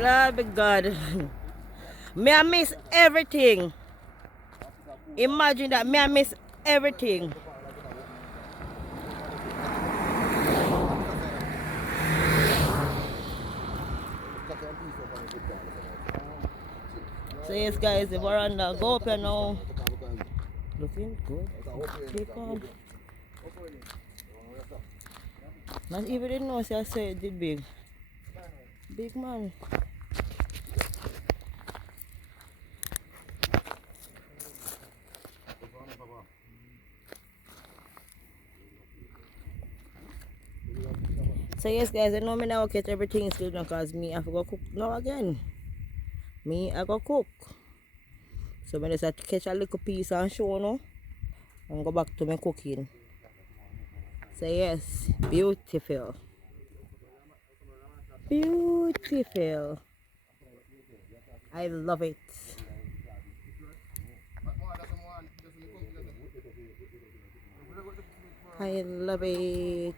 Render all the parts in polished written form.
Lord be God. Me I miss everything. Imagine that me I miss everything. So yes guys, the veranda go up here now. Looking good. Keep on. Not even didn't know say I said it did big. Big man. So yes guys, I know me now catch everything still because me I forgot cook now again. Me I go cook. So I just have to catch a little piece and show now and go back to my cooking. So yes, beautiful. Beautiful. I love it. I love it.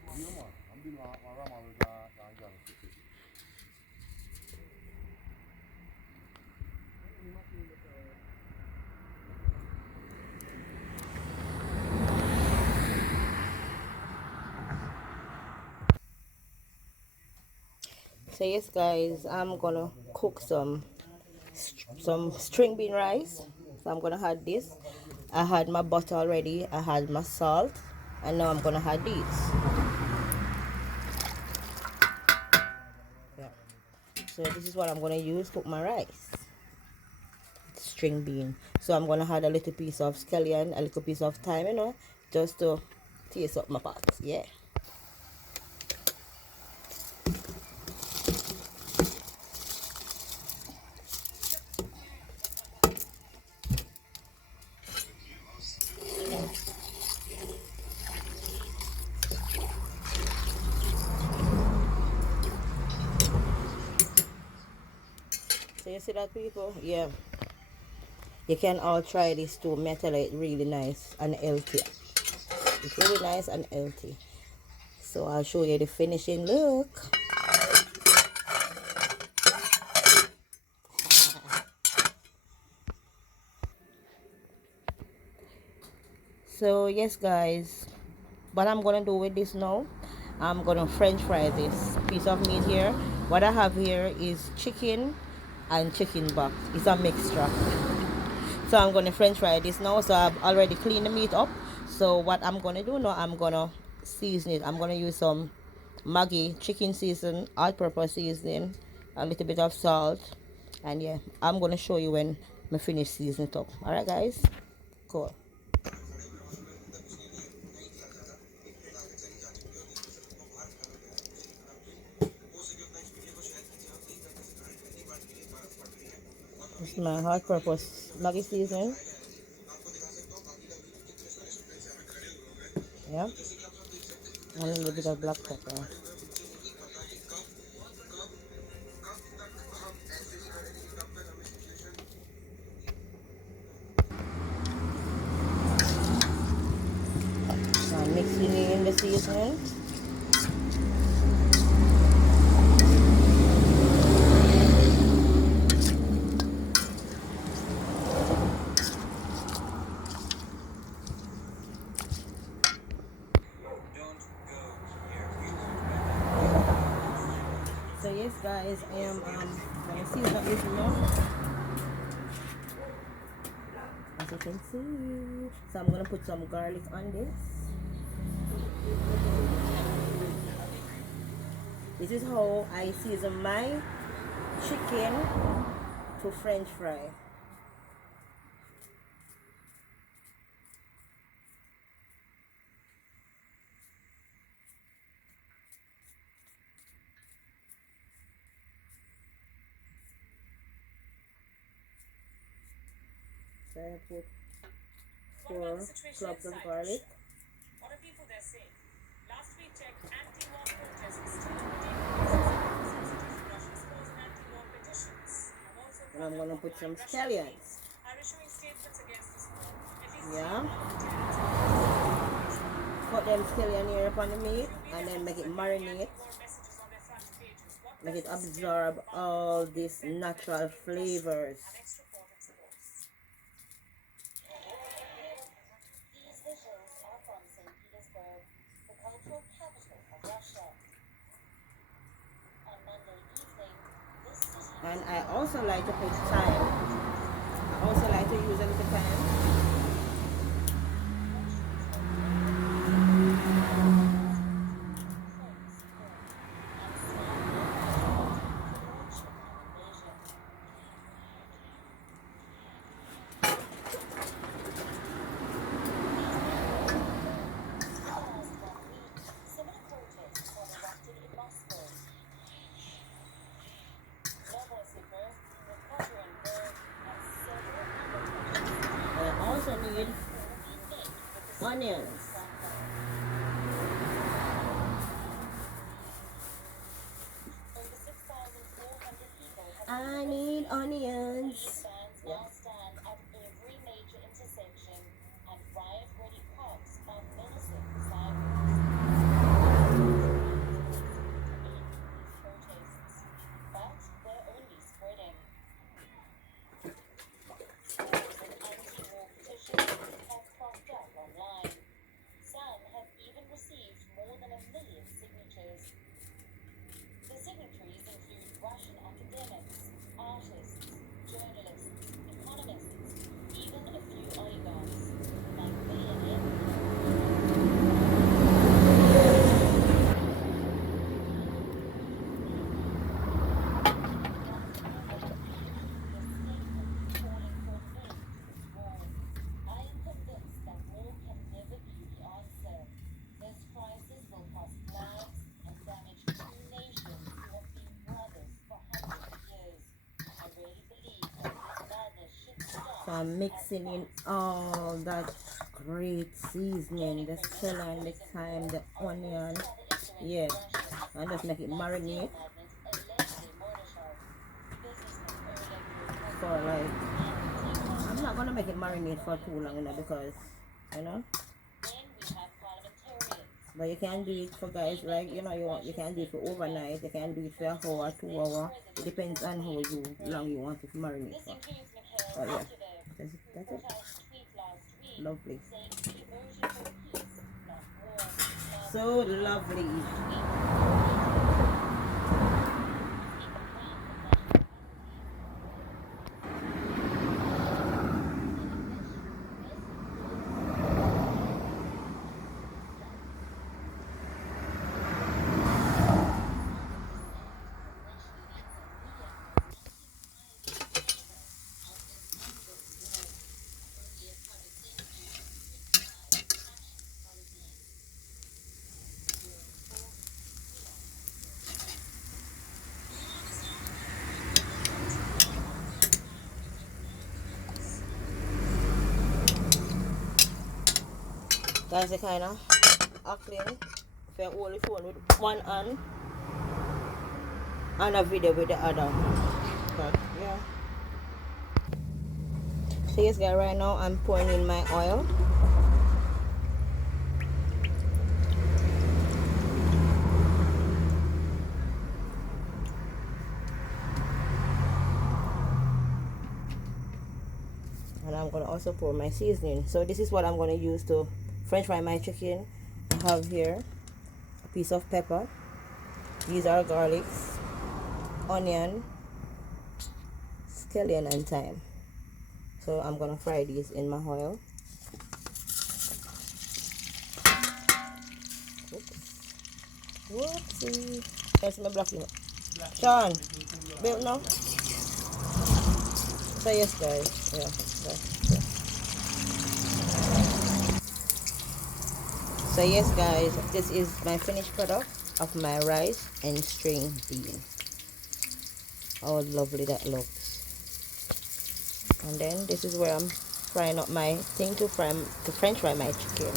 So yes guys, I'm gonna cook some string bean rice. So I'm gonna add this. I had my butter already, I had my salt, and now I'm gonna add these. Yeah. So this is what I'm gonna use to cook my rice. String bean. So I'm gonna add a little piece of scallion, a little piece of thyme, you know, just to taste up my pot. Yeah. So you see that people? Yeah. You can all try this too. Me tell you, it's really nice and healthy. It's really nice and healthy. So I'll show you the finishing look. So yes guys, what I'm gonna do with this now, I'm gonna french fry this piece of meat here. What I have here is chicken and chicken back. It's a mixture. So I'm gonna french fry this now. So I've already cleaned the meat up. So what I'm gonna do now, I'm gonna season it. I'm gonna use some Maggi chicken season, all-purpose seasoning, a little bit of salt, and yeah, I'm gonna show you when I finish seasoning it up. All right guys, cool. This is my all-purpose Maggi seasoning. Yeah, and a little bit of black pepper. So I'm mixing in the seasoning. So yes guys, I am gonna season this now. As you can see. So I'm gonna put some garlic on this. This is how I season my chicken to french fry. So I put 4 cloves of garlic. What are people there saying? Last we checked, anti-war protests were still and I'm gonna put some scallions. Yeah. Put them scallion here upon the meat and then make it marinate. Make it absorb all these natural flavors. And I also like to put thyme. I also like to use a little thyme. I also need onions. I need onions. Yeah. So I'm mixing in all that great seasoning, the celery, the thyme, the onion. Yeah, and just make it marinate for like, I'm not gonna make it marinate for too long, because you know. But you can do it for guys like, you can do it for overnight, you can do it for an hour, 2 hour. It depends on how long you want it to marinate for. But yeah, that's it. Lovely. So lovely. That's the kind of acting if you hold the phone with one hand and a video with the other. But yeah. So yes guys, right now I'm pouring in my oil. And I'm gonna also pour my seasoning. So this is what I'm gonna use to French fry my chicken. I have here a piece of pepper. These are garlics, onion, scallion, and thyme. So I'm gonna fry these in my oil. Oops. Whoopsie. That's my blocking. Sean, build now. So yes guys, yeah. So yes guys, this is my finished product of my rice and string bean. How lovely that looks. And then this is where I'm frying up my thing to French fry my chicken.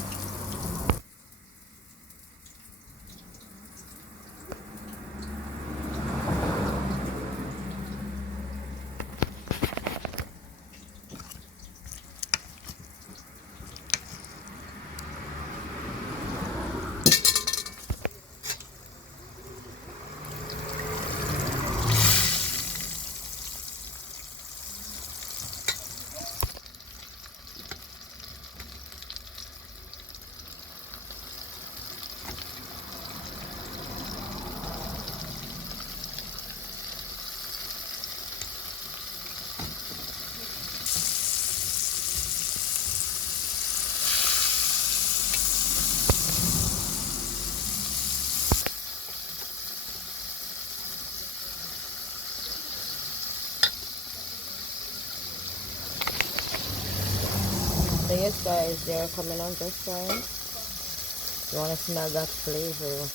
yes, guys, they're coming on just fine. You want to smell that flavor?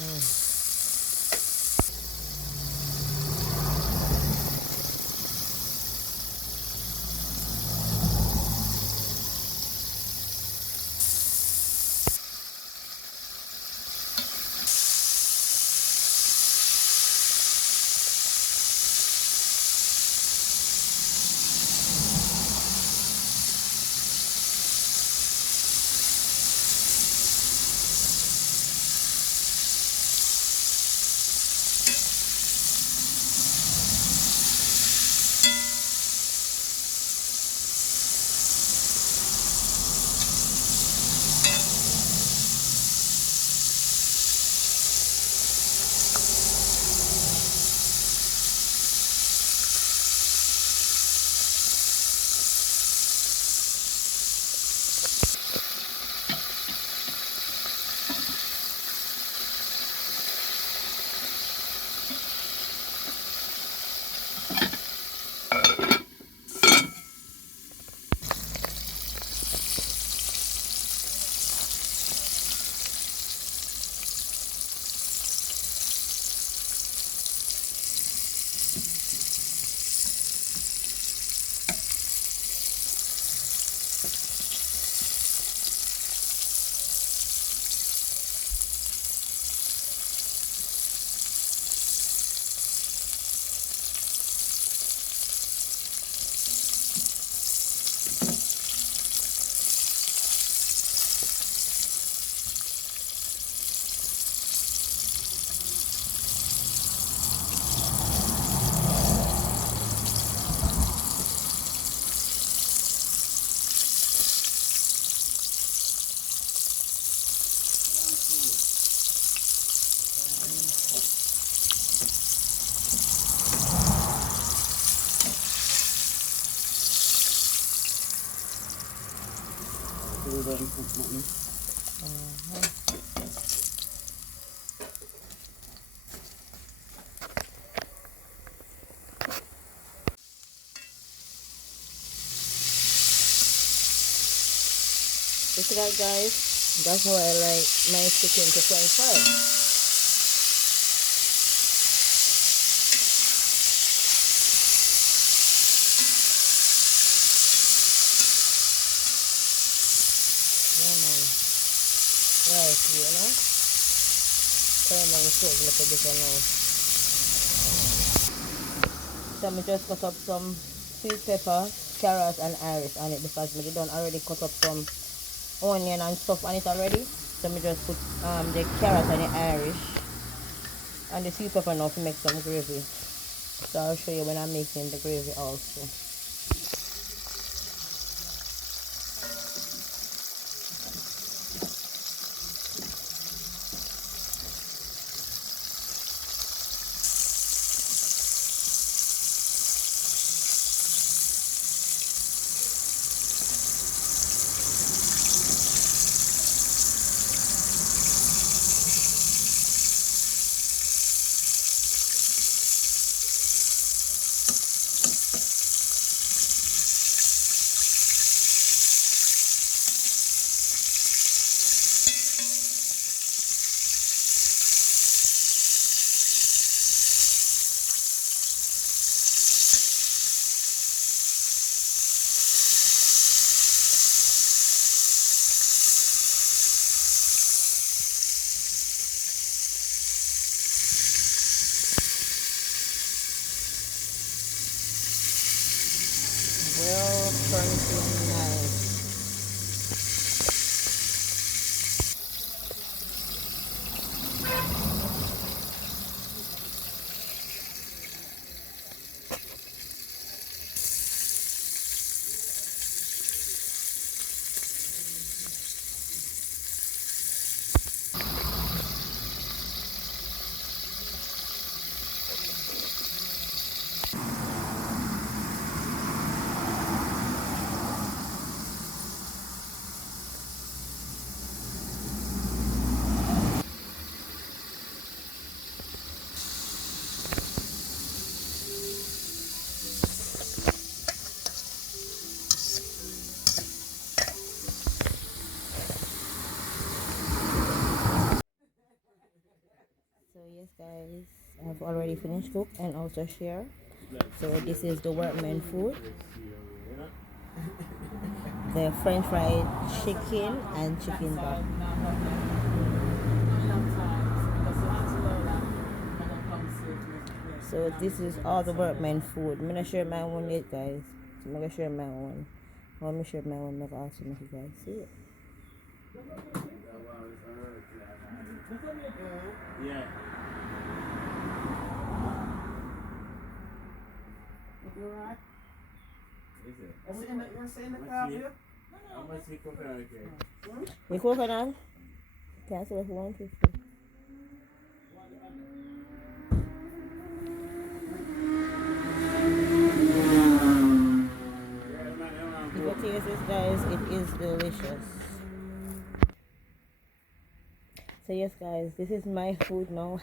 Mm. You see that, guys? That's how I like my chicken to french fry. Yeah, man. Right, you know? Turn on the stove a little bit now. So I just cut up some sweet pepper, carrots and Irish on it because I done already cut up some onion and stuff on it already. So I just put the carrots and the Irish and the sweet pepper now to make some gravy. So I'll show you when I'm making the gravy also. yes guys, I've already finished cook and also share. So this is the workman food. The french fried chicken and chicken broth. So this is all the workman food. I'm gonna share my one yet guys. So I'm gonna share my one. Let me share my one, make also make you guys see it. Yeah. You alright? Is it? You're saying the car here? How much we coconut here? You coconut? Cancel it for 150. If you taste this guys, it is delicious. So yes guys, this is my food now.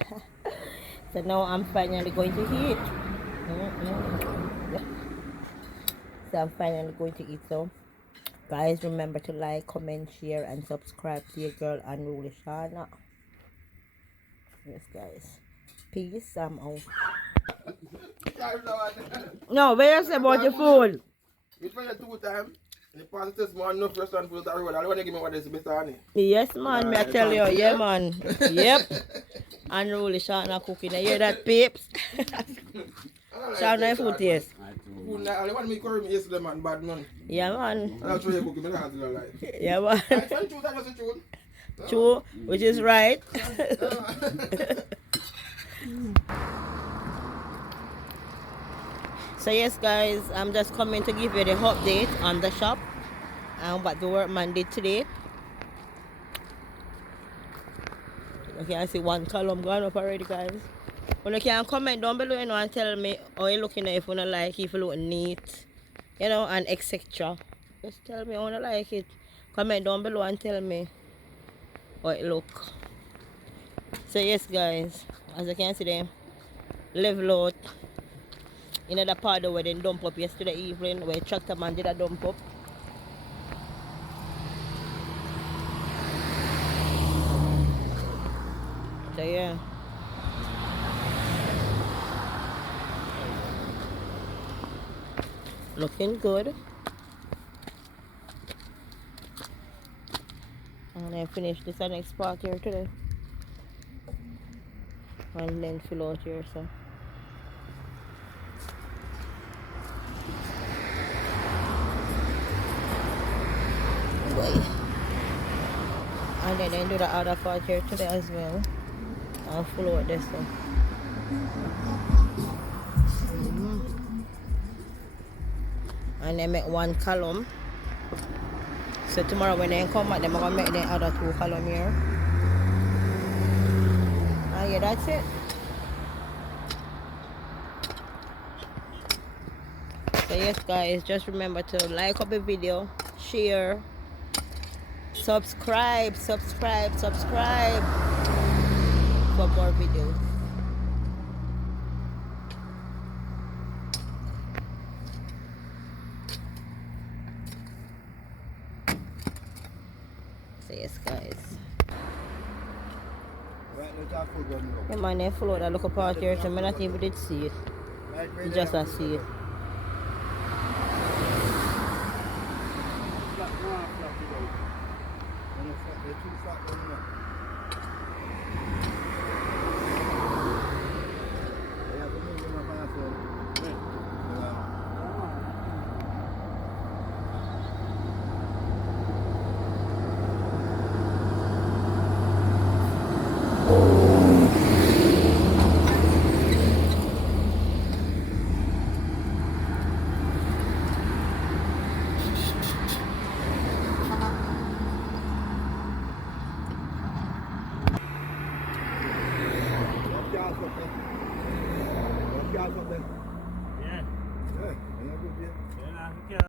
So now I'm finally going to eat. So I'm finally going to eat. So guys, remember to like, comment, share and subscribe to your girl Unruly Shawna. Yes guys, peace. I'm out. No, what you say about your food? You try it 2 times. The positive small enough restaurant food that road. I don't want to give me what is better on it. Yes man, me I tell you, yeah man. Yep. Unruly Shawna cooking. You hear that peeps? Shawna food taste. I want me to curry me yesterday man, bad man. Yeah man. I'll show you cooking, but I can't tell like. Yeah man. I try to choose, I just choose. True, which is right. So yes guys, I'm just coming to give you the update on the shop and what the workman did today. You can see one column gone up already guys. When you can comment down below, you know, and tell me how you looking at, if you don't like it, if you look neat, you know, and etc. Just tell me how you like it. Comment down below and tell me how it look. So yes guys, as you can see them, level out in the part where they dump up yesterday evening, where tractor man did a dump up. So yeah. Looking good. And I finished this next part here today. And then fill out here so. And then I do the other part here today as well. I'll follow out this one. And then make one column. So tomorrow when they come back, I'm gonna make the other 2 column here. And yeah, that's it. So yes guys, just remember to like up the video, share, subscribe for more videos. So yes guys. Yeah man, I followed that local part here, so I not even did see it. You just a see it. Yeah. Yeah,